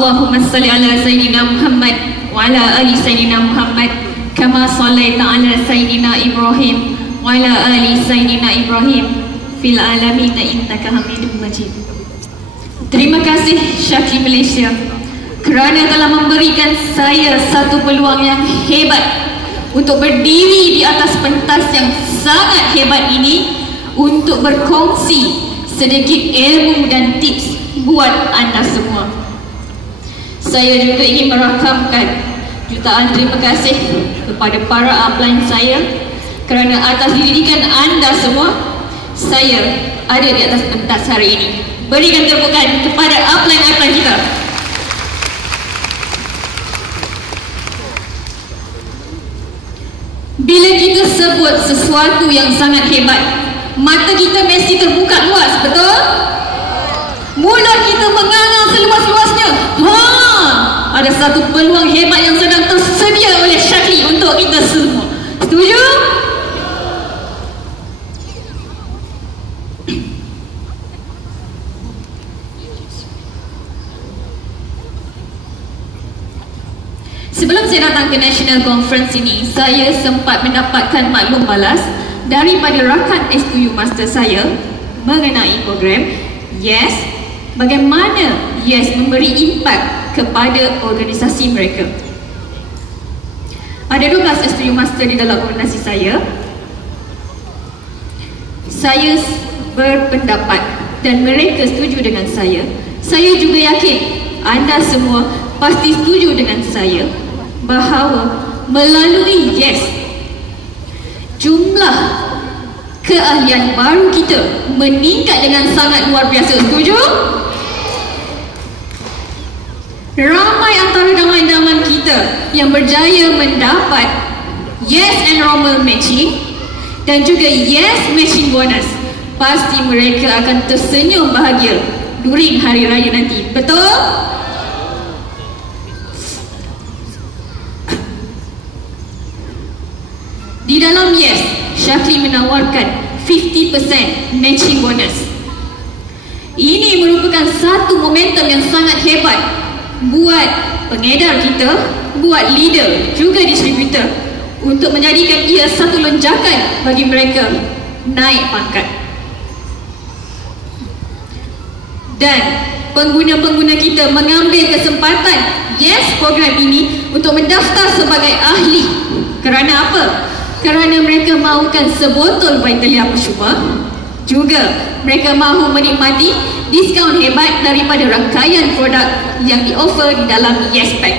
Allahumma salli ala Sayyidina Muhammad wa ala ali Sayyidina Muhammad kama sallaita ala Sayyidina Ibrahim wa ala ali Sayyidina Ibrahim fil alamin innaka Hamidum Majid. Terima kasih Syakli Malaysia kerana telah memberikan saya satu peluang yang hebat untuk berdiri di atas pentas yang sangat hebat ini untuk berkongsi sedikit ilmu dan tips buat anda semua. Saya juga ingin merakamkan jutaan terima kasih kepada para upline saya kerana atas didikan anda semua, saya ada di atas pentas hari ini. Berikan tepukan kepada upline-upline kita. Bila kita sebut sesuatu yang sangat hebat, mata kita mesti terbuka luas, betul? Mulut kita menganga seluas-luasnya. Ada satu peluang hebat yang sedang tersedia oleh Syakli untuk kita semua. Setuju? Sebelum saya datang ke National Conference ini, saya sempat mendapatkan maklum balas daripada rakan S2U Master saya mengenai program YES, bagaimana YES memberi impak kepada organisasi mereka. Ada 12 S2U Master di dalam organisasi saya. Saya berpendapat dan mereka setuju dengan saya. Saya juga yakin anda semua pasti setuju dengan saya bahawa melalui YES, jumlah keahlian baru kita meningkat dengan sangat luar biasa. Setuju? Ramai antara daman-daman kita yang berjaya mendapat YES enrollment matching dan juga YES matching bonus. Pasti mereka akan tersenyum bahagia during hari raya nanti. Betul? Di dalam YES, Syakli menawarkan 50% matching bonus. Ini merupakan satu momentum yang sangat hebat buat pengedar kita, buat leader, juga distributor untuk menjadikan ia satu lonjakan bagi mereka naik pangkat. Dan pengguna-pengguna kita mengambil kesempatan YES program ini untuk mendaftar sebagai ahli. Kerana apa? Kerana mereka mahukan sebotol Vitalia percuma. Juga mereka mahu menikmati diskaun hebat daripada rangkaian produk yang di-offer di dalam YES Pack.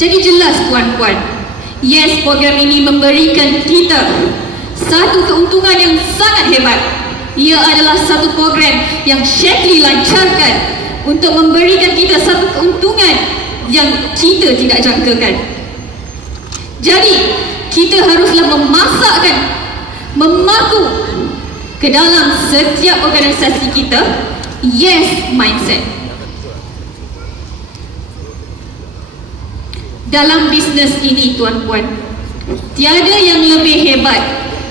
Jadi jelas tuan-puan, YES program ini memberikan kita satu keuntungan yang sangat hebat. Ia adalah satu program yang Syakli lancarkan untuk memberikan kita satu keuntungan yang kita tidak jangkakan. Jadi, kita haruslah memaku ke dalam setiap organisasi kita YES mindset. Dalam bisnes ini tuan-puan, tiada yang lebih hebat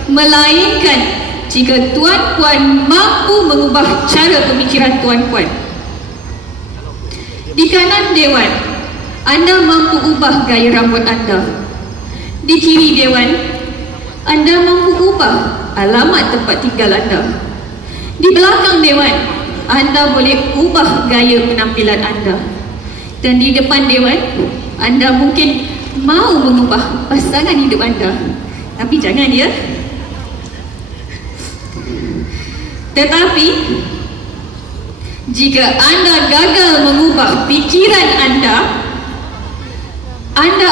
melainkan jika tuan-puan mampu mengubah cara pemikiran tuan-puan. Di kanan dewan, anda mampu ubah gaya rambut anda. Di kiri dewan, anda mampu ubah alamat tempat tinggal anda. Di belakang dewan, anda boleh ubah gaya penampilan anda. Dan di depan dewan, anda mungkin mahu mengubah pasangan hidup anda. Tapi jangan ya. Tetapi jika anda gagal mengubah pikiran anda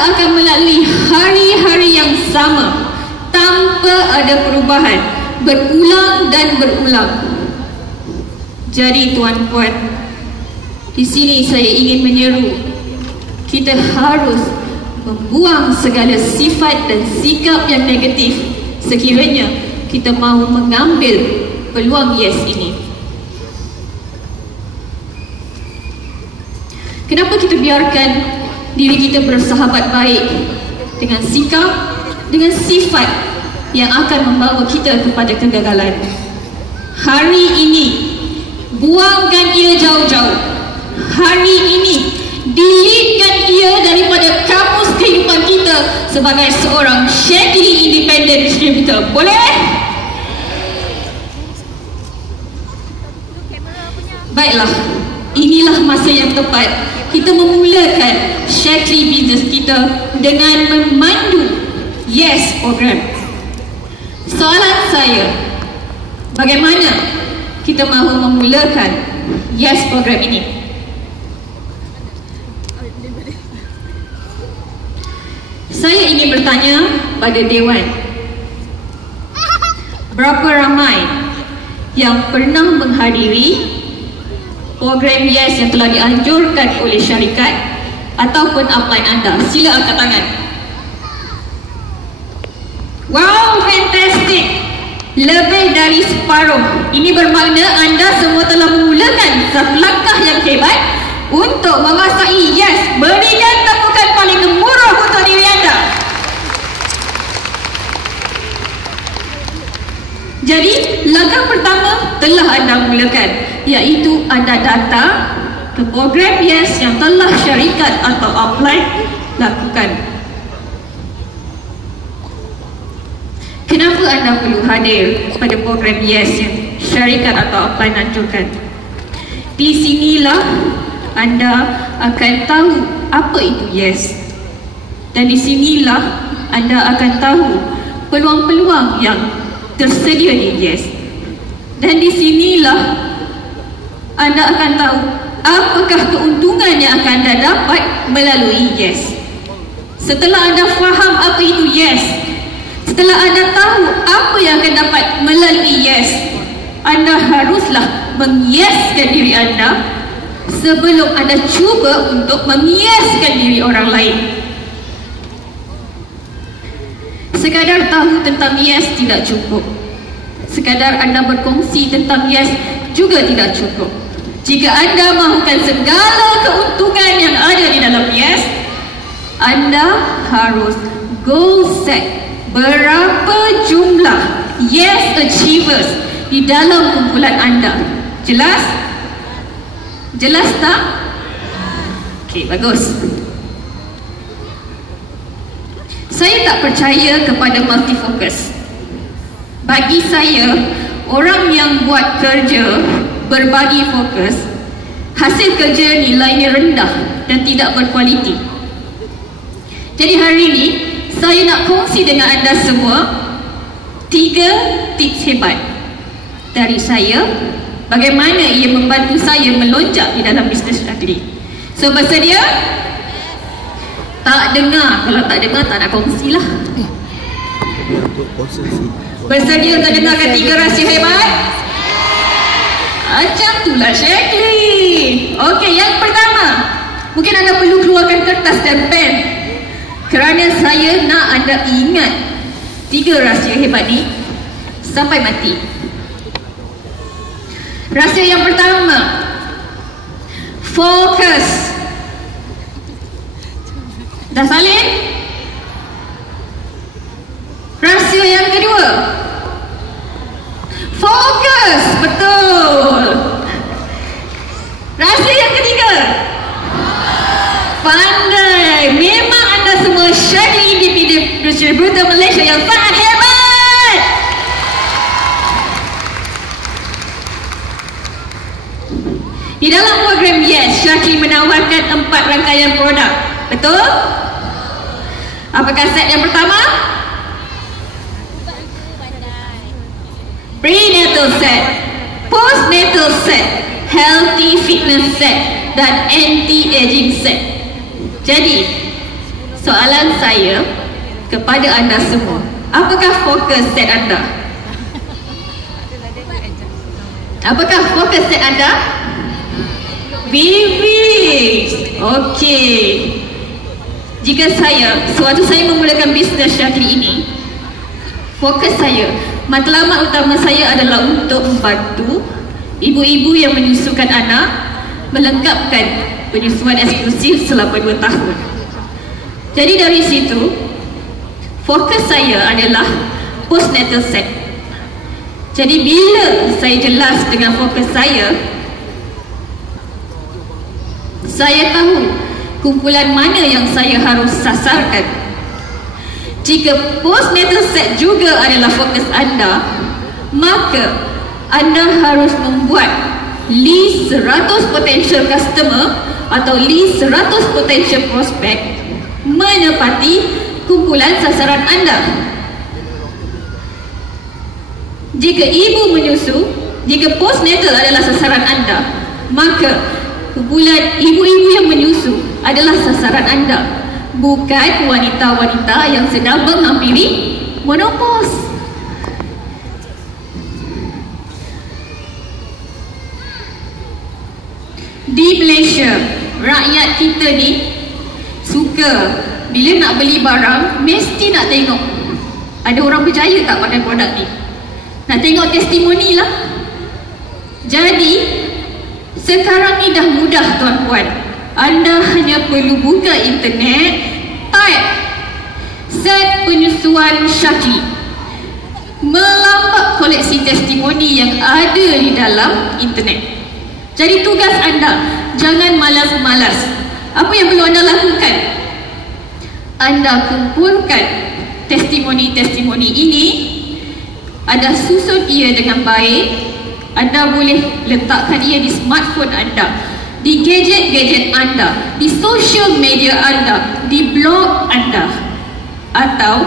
akan melalui hari-hari yang sama tanpa ada perubahan, berulang dan berulang. Jadi tuan-puan, di sini saya ingin menyeru, kita harus membuang segala sifat dan sikap yang negatif sekiranya kita mahu mengambil peluang YES ini. Kenapa kita biarkan diri kita bersahabat baik dengan sikap, dengan sifat yang akan membawa kita kepada kegagalan? Hari ini Buangkan ia jauh-jauh. Hari ini, deletekan ia daripada kamus kehidupan kita sebagai seorang Shaklee independent distributor. Boleh? Baiklah, inilah masa yang tepat kita memulakan Shaklee business kita dengan memandu YES program. Soalan saya, bagaimana kita mahu memulakan YES program ini? Saya ingin bertanya pada Dewan, berapa ramai yang pernah menghadiri program YES yang telah dianjurkan oleh syarikat ataupun upline anda? Sila angkat tangan. Wow, fantastic! Lebih dari separuh. Ini bermakna anda semua telah memulakan satu langkah yang hebat untuk menguasai YES. Berikan tepukan paling gemuruh untuk diri anda. Jadi, langkah pertama telah anda mulakan, iaitu anda datang ke program YES yang telah syarikat atau upline lakukan. Kenapa anda perlu hadir pada program YES yang syarikat atau upline anjurkan? Di sinilah anda akan tahu apa itu YES. Dan di sinilah anda akan tahu peluang-peluang yang tersedia di YES. Dan di sinilah anda akan tahu apakah keuntungan yang akan anda dapat melalui YES. Setelah anda faham apa itu YES, setelah anda tahu apa yang akan dapat melalui YES, anda haruslah mengyeskan diri anda sebelum anda cuba untuk mengyeskan diri orang lain. Sekadar tahu tentang YES tidak cukup. Sekadar anda berkongsi tentang YES juga tidak cukup. Jika anda mahukan segala keuntungan yang ada di dalam YES, anda harus goal set berapa jumlah YES achievers di dalam kumpulan anda. Jelas? Jelas tak? Okey, bagus. Saya tak percaya kepada multifokus. Bagi saya, orang yang buat kerja berbagi fokus, hasil kerja nilainya rendah dan tidak berkualiti. Jadi hari ini, saya nak kongsi dengan anda semua 3 tips hebat dari saya, bagaimana ia membantu saya melonjak di dalam bisnes Shaklee. So, bersedia? Tak dengar. Kalau tak dengar, tak nak kongsilah. Bersedia untuk dengarkan 3 rahsia hebat? Macam itulah Shaklee. Okey, yang pertama, mungkin anda perlu keluarkan kertas dan pen, kerana saya nak anda ingat 3 rahsia hebat ni sampai mati. Rahsia yang pertama, fokus. Dah salin? Rahsia yang kedua, fokus. Betul. Rahsia yang ketiga, pandai. Memang anda semua Shaklee Independent Distributor Malaysia yang sangat hebat. Di dalam program YES, Shaklee menawarkan 4 rangkaian produk. Betul? Apakah set yang pertama? Prenatal set, postnatal set, healthy fitness set, dan anti-aging set. Jadi, soalan saya kepada anda semua, apakah fokus set anda? Apakah fokus set anda? Vivid. Okey. Jika sewaktu saya memulakan bisnes Shaklee ini, fokus saya, matlamat utama saya adalah untuk membantu ibu-ibu yang menyusukan anak melengkapkan penyusuan eksklusif selama 2 tahun. Jadi dari situ, fokus saya adalah postnatal set. Jadi bila saya jelas dengan fokus saya, Saya tahu kumpulan mana yang saya harus sasarkan. Jika postnatal set juga adalah fokus anda, maka anda harus membuat list 100 potential customer atau list 100 potential prospect menepati kumpulan sasaran anda. Jika ibu menyusu, jika postnatal adalah sasaran anda, maka kumpulan ibu-ibu yang menyusu adalah sasaran anda, bukan wanita-wanita yang sedang menghampiri menopause. Di Malaysia, rakyat kita ni suka bila nak beli barang mesti nak tengok ada orang berjaya tak pakai produk ni. Nak tengok testimoni lah. Jadi sekarang ni dah mudah tuan-puan. Anda hanya perlu buka internet, type set penyusuan Syaki, melambak koleksi testimoni yang ada di dalam internet. Jadi tugas anda, jangan malas-malas. Apa yang perlu anda lakukan? Anda kumpulkan testimoni-testimoni ini, anda susun ia dengan baik. Anda boleh letakkan ia di smartphone anda, di gadget-gadget anda, di social media anda, di blog anda. Atau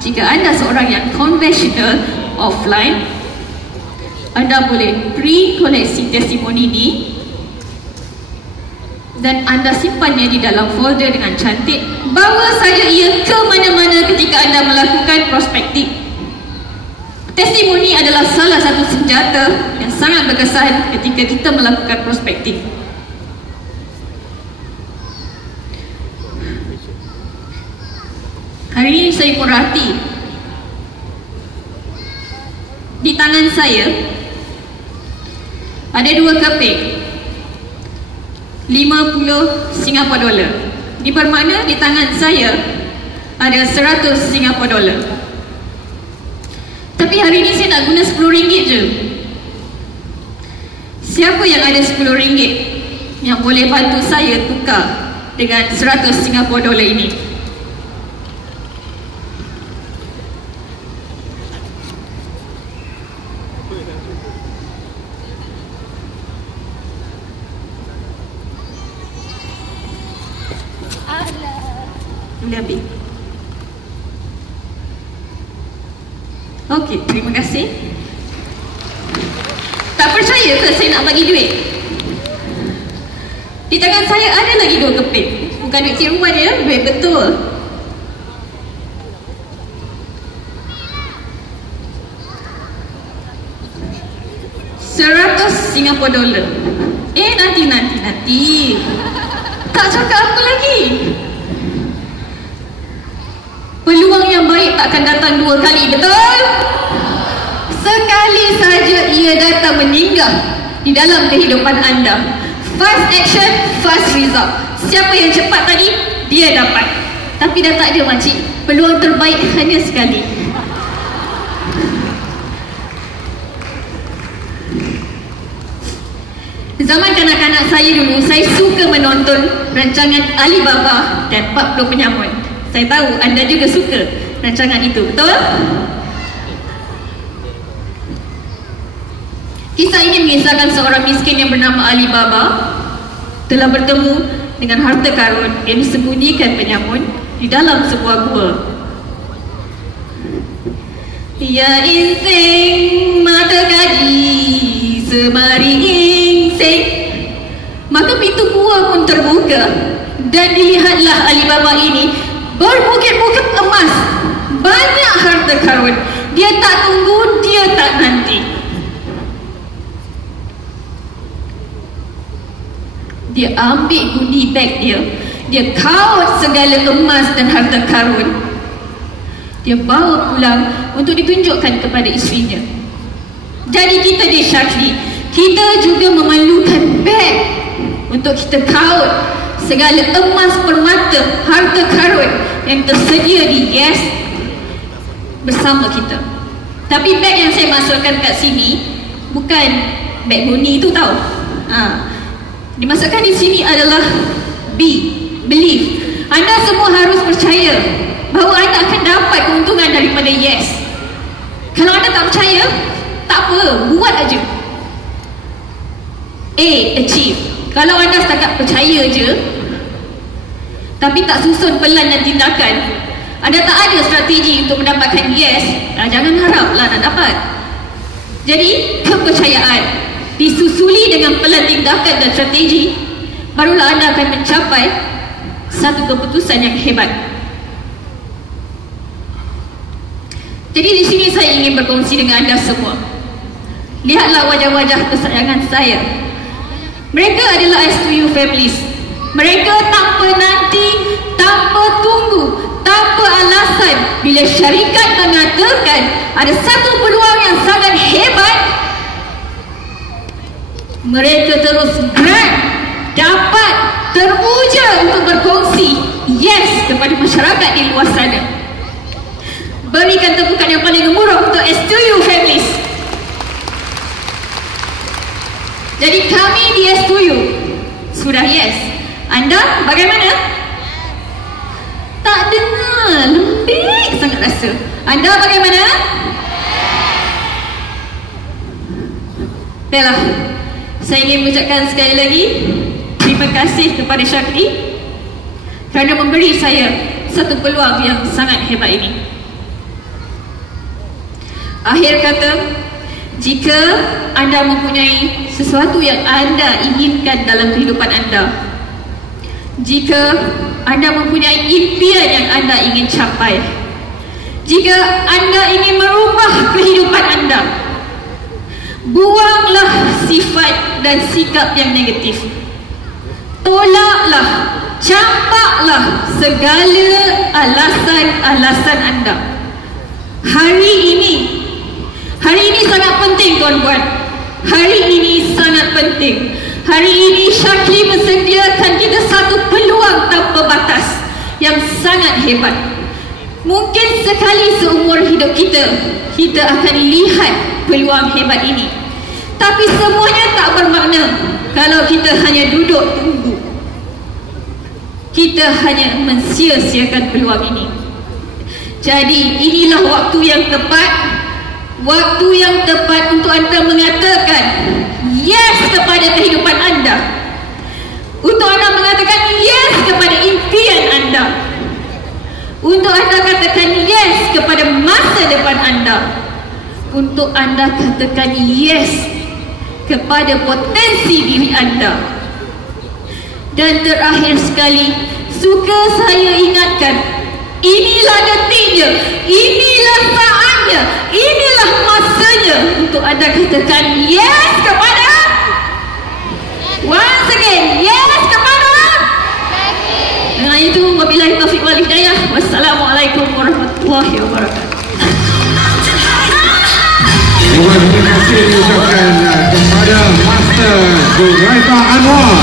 jika anda seorang yang konvensional offline, anda boleh print koleksi testimoni ini dan anda simpannya di dalam folder dengan cantik. Bawa saja ia ke mana-mana ketika anda melakukan prospektif. Testimoni adalah salah satu senjata yang sangat berkesan ketika kita melakukan prospektif. Hari ini saya perhati di tangan saya ada 2 keping 50 Singapore dolar. Di bermakna di tangan saya ada 100 Singapore dolar. Tapi hari ini saya nak guna RM10 je. Siapa yang ada RM10 yang boleh bantu saya tukar dengan 100 Singapore dolar ini? Boleh ambil. Okey, terima kasih. Tak percaya ke saya nak bagi duit? Di tangan saya ada lagi 2 keping. Bukan duit cik rumah je, duit betul. $100 Singapore dolar. Nanti. Tak cakap apa lagi. Peluang yang baik takkan datang 2 kali, betul? Sekali saja ia datang meninggal di dalam kehidupan anda. Fast action, fast result. Siapa yang cepat tadi, dia dapat. Tapi dah tak ada makcik. Peluang terbaik hanya sekali. Zaman kanak-kanak saya dulu, saya suka menonton rancangan Alibaba dan 40 Penyamun. Saya tahu anda juga suka rancangan itu, betul? Kisah ini mengisahkan seorang miskin yang bernama Alibaba telah bertemu dengan harta karun yang disembunyikan penyamun di dalam sebuah gua. Ya insing mata kaji semari insing. Maka pintu gua pun terbuka dan dilihatlah Alibaba ini berbukit-bukit emas, banyak harta karun. Dia tak tunggu, dia tak nanti. Dia ambil goodie bag dia, dia kaut segala emas dan harta karun. Dia bawa pulang untuk ditunjukkan kepada isterinya. Jadi kita di Syakri, kita juga memerlukan bag untuk kita kaut segala emas permata, harta karun yang tersedia di Yes bersama kita. Tapi beg yang saya masukkan kat sini bukan beg bunyi tu tau. Dimasukkan di sini adalah B, believe. Anda semua harus percaya bahawa anda akan dapat keuntungan daripada yes. Kalau anda tak percaya, tak apa, buat aja. A, achieve. Kalau anda setakat percaya je tapi tak susun pelan dan tindakan, anda tak ada strategi untuk mendapatkan yes, jangan haraplah nak dapat. Jadi kepercayaan disusuli dengan pelan tindakan dan strategi, barulah anda akan mencapai satu keputusan yang hebat. Jadi di sini saya ingin berkongsi dengan anda semua. Lihatlah wajah-wajah kesayangan saya. Mereka adalah S2U families. Mereka tanpa nanti, tanpa tunggu, tanpa alasan, bila syarikat mengatakan ada satu peluang yang sangat hebat, mereka terus grab, dapat, teruja untuk berkongsi yes kepada masyarakat di luar sana. Berikan tepukan yang paling gemuruh untuk S2U families. Jadi kami di S2U sudah yes. Anda bagaimana? Tak dengar, lembik sangat rasa. Anda bagaimana? Baiklah, saya ingin mengucapkan sekali lagi terima kasih kepada Syakri kerana memberi saya satu peluang yang sangat hebat ini. Akhir kata, jika anda mempunyai sesuatu yang anda inginkan dalam kehidupan anda, jika anda mempunyai impian yang anda ingin capai, jika anda ingin merubah kehidupan anda, buanglah sifat dan sikap yang negatif. Tolaklah, campaklah segala alasan-alasan anda. Hari ini sangat penting tuan-tuan. Hari ini sangat penting. Hari ini Syakri mensediakan kita satu peluang tanpa batas yang sangat hebat. Mungkin sekali seumur hidup kita akan lihat peluang hebat ini. Tapi semuanya tak bermakna kalau kita hanya duduk tunggu. Kita hanya mensia-siakan peluang ini. Jadi inilah waktu yang tepat. Waktu yang tepat untuk anda mengatakan yes kepada kehidupan anda. Untuk anda mengatakan yes kepada impian anda. Untuk anda katakan yes kepada masa depan anda. Untuk anda katakan yes kepada potensi diri anda. Dan terakhir sekali, suka saya ingatkan, inilah detiknya, inilah saatnya, inilah masanya untuk anda katakan yes kepada, once again, yes kepada. Dengan itu, wabillahi taufiq wal hidayah. Wassalamualaikum warahmatullahi wabarakatuh. Terima kasih diucapkan kepada Master Zuraifah Anwar.